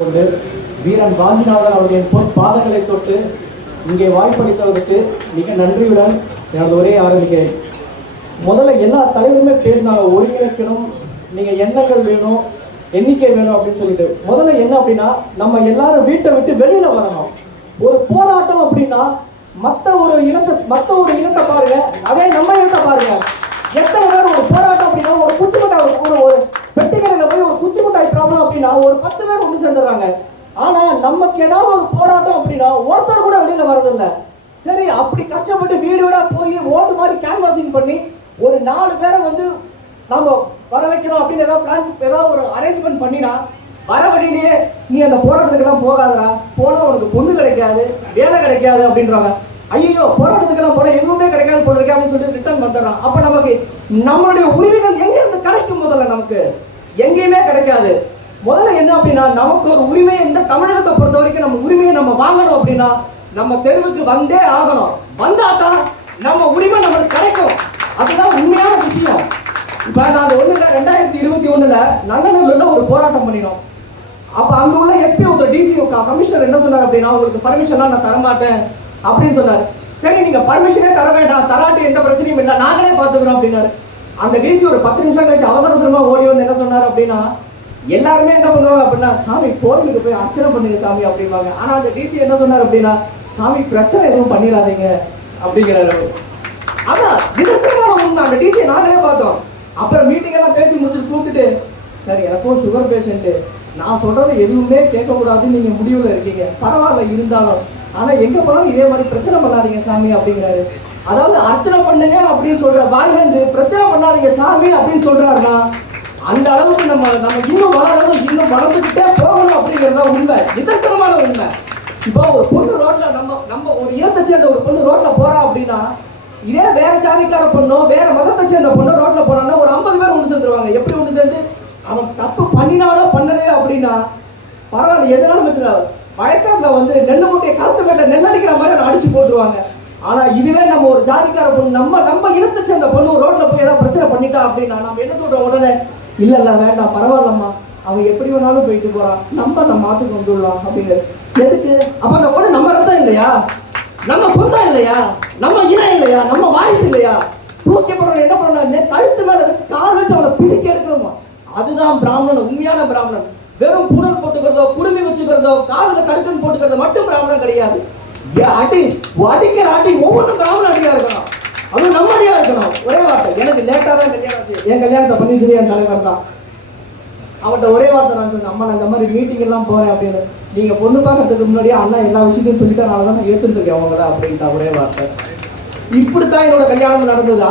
கொண்டு வீரன் வாஞ்சிநாதன் அவர்களின் பொன் பாதங்களை தொட்டு இங்கே வாய்ப்பளித்தவருக்கு மிக நன்றியுடன் எனது உரையை ஆரம்பிக்கிறேன். முதல்ல எல்லா தலைவருமே பேசினாங்க ஒருங்கிணைக்கணும் நீங்கள் எண்ணங்கள் வேணும் எண்ணிக்கை வேணும் அப்படின்னு சொல்லிட்டு. முதல்ல என்ன அப்படின்னா நம்ம எல்லாரும் வீட்டை விட்டு வெளியில் வரணும். ஒரு போராட்டம் அப்படின்னா மற்ற ஒரு இனத்தை மற்ற ஒரு இனத்தை பாருங்க அதே நம்ம இனத்தை பாருங்க எத்தனை பேர் ஒரு போராட்டம் அப்படின்னா ஒரு குச்சி மிட்டாய் ஒரு- ஒரு ஒரு பெட்டிக்கடையில போய் ஒரு குச்சி மிட்டாய் ப்ராப்ளம் அப்படின்னா ஒரு பத்து பேர் ஒன்று சேர்ந்துடுறாங்க. ஆனால் நமக்கு ஏதாவது ஒரு போராட்டம் அப்படின்னா ஒருத்தர் கூட வெளியில் வரதில்லை சரி அப்படி கஷ்டப்பட்டு வீடு வீடாக போய் ஓட்டு மாதிரி கேன்வாசிங் பண்ணி ஒரு நாலு பேரை வந்து நம்ம வர வைக்கணும் அப்படின்னு ஏதாவது பிளான் ஏதாவது ஒரு அரேஞ்ச்மெண்ட் பண்ணினா வர வழியிலேயே நீ அந்த போராட்டத்துக்கெல்லாம் போகாதடா. போனால் உனக்கு பொண்ணு கிடைக்காது வேலை கிடைக்காது அப்படின்றாங்க. ஐயோ போராட்டத்துக்கெல்லாம் போனால் எதுவுமே கிடைக்காது போல இருக்கே அப்படின்னு சொல்லிட்டு ரிட்டர்ன் வந்துடுறான். அப்போ நமக்கு நம்மளுடைய உரிமைகள் எங்கேருந்து கிடைக்கும் முதல்ல நமக்கு? எங்கேயுமே கிடைக்காது. முதல்ல என்ன அப்படின்னா நமக்கு ஒரு உரிமை இந்த தமிழகத்தை பொறுத்த வரைக்கும் நம்ம உரிமையை நம்ம வாங்கணும் அப்படின்னா நம்ம தெருவுக்கு வந்தே ஆகணும். வந்தா தான் நம்ம உரிமை நமக்கு கிடைக்கும். அதுதான் உண்மையான விஷயம். இப்போ நான் ஒண்ணுல ரெண்டாயிரத்தி இருபத்தி ஒன்றில் நங்கநல்லூர்ல ஒரு போராட்டம் பண்ணினோம். அப்போ அங்கே உள்ள எஸ்பி ஒரு டிசி கமிஷனர் என்ன சொன்னார் அப்படின்னா உங்களுக்கு பர்மிஷன்லாம் நான் தரமாட்டேன் அப்படின்னு சொன்னார். சரி நீங்கள் பர்மிஷனே தர வேண்டாம். தராட்டி எந்த பிரச்சனையும் இல்லை. நாங்களே பார்த்துக்கிறோம் அப்படின்னாரு. அந்த டிசி ஒரு பத்து நிமிஷம் கழிச்சு அவசர அவசரமாக ஓடி வந்து என்ன சொன்னார் அப்படின்னா எல்லாருமே என்ன பண்ணுவாங்க அப்படின்னா சாமி கோவிலுக்கு போய் அர்ச்சனை பண்ணுங்க சாமி அப்படிம்பாங்க. ஆனா அந்த டிசி என்ன சொன்னார் அப்படின்னா சாமி பிரச்சனை எதுவும் பண்ணிடாதீங்க அப்படிங்கிறாரு அவரு. அதான் உண்மை. அந்த டிசியை நாங்களே பார்த்தோம். அப்புறம் மீட்டிங் எல்லாம் பேசி முடிச்சுட்டு கூப்பிட்டுட்டு சரி எனக்கும் சுகர் பேஷண்ட்டு நான் சொல்றது எதுவுமே கேட்கக்கூடாதுன்னு நீங்க முடிவுல இருக்கீங்க. பரவாயில்ல இருந்தாலும். ஆனா எங்க போனாலும் இதே மாதிரி பிரச்சனை பண்ணாதீங்க சாமி அப்படிங்கிறாரு. அதாவது அர்ச்சனை பண்ணுங்க அப்படின்னு சொல்ற வாயில இருந்து பிரச்சனை பண்ணாதீங்க சாமி அப்படின்னு சொல்றாருன்னா அந்த அளவுக்கு நம்ம நம்ம இன்னும் வளரணும் இன்னும் வளர்ந்துக்கிட்டே போகணும் அப்படிங்கிறதா உண்மை. நிதர்சனமான உண்மை. இப்போ ஒரு பொண்ணு ரோட்ல நம்ம நம்ம ஒரு இனத்தை சேர்ந்த ஒரு பொண்ணு ரோட்ல போறா அப்படின்னா இதே வேற ஜாதிக்கார பொண்ணோ வேற மதத்தை சேர்ந்த பொண்ணோ ரோட்ல போறான்னா ஒரு ஐம்பது பேர் ஒன்று சேர்ந்துருவாங்க. எப்படி ஒன்று சேர்ந்து? அவன் தப்பு பண்ணினாலோ பண்ணலையோ அப்படின்னா பரவாயில்ல எதனாலும் பிரச்சனை வயக்காட்டில் வந்து நெல் மூட்டையை களத்து மேல நெல் அடிக்கிற மாதிரி அவனை அடிச்சு போட்டுருவாங்க. ஆனால் இதுவே நம்ம ஒரு ஜாதிக்கார பொண்ணு நம்ம நம்ம இனத்தை சேர்ந்த பொண்ணு ரோட்ல போய் ஏதாவது பிரச்சனை பண்ணிட்டா அப்படின்னா நம்ம என்ன சொல்கிறோம் உடனே? இல்லை இல்லை வேண்டாம் பரவாயில்லம்மா. அவன் எப்படி வேணாலும் போயிட்டு போறான். நம்ம நம்ம மாத்துக்கு வந்துடலாம் அப்படின்னு எதுக்கு? அப்ப அந்த பொண்ணு நம்ம ரத்தம் இல்லையா? நம்ம சொந்தம் இல்லையா? நம்ம இனம் இல்லையா? நம்ம வாரிசு இல்லையா? தூக்கி போடுறவன் என்ன பண்ணணும் கழுத்து மேல வச்சு கால் வச்சு அவனை பிடிக்க எடுக்கணுமா? அதுதான் பிராமணன் உண்மையான பிராமணன். வெறும் புடல் போட்டுக்கிறதோ குடுமி வச்சுக்கிறதோ காதுல கடுக்கன் போட்டுக்கிறதோ மட்டும் பிராமணன் கிடையாது. அடி அடிக்கிற அடி ஒவ்வொன்றும் பிராமணன் என் கல்யாணத்தை பண்ணிச்சது என் தலைவர் தான். அவர்கிட்ட ஒரே வார்த்தை நான் சொன்னேன் அம்மா நான் இந்த மாதிரி மீட்டிங் எல்லாம் போறேன் அப்படின்னு. நீங்க பொண்ணு பார்க்கறதுக்கு முன்னாடியே அண்ணா எல்லா விஷயத்தையும் சொல்லிட்டனால தான் நான் ஏத்துட்டு இருக்கேன் அவங்கள அப்படின்ட்டா ஒரே வார்த்தை. இப்படித்தான் என்னோட கல்யாணம் நடந்தது.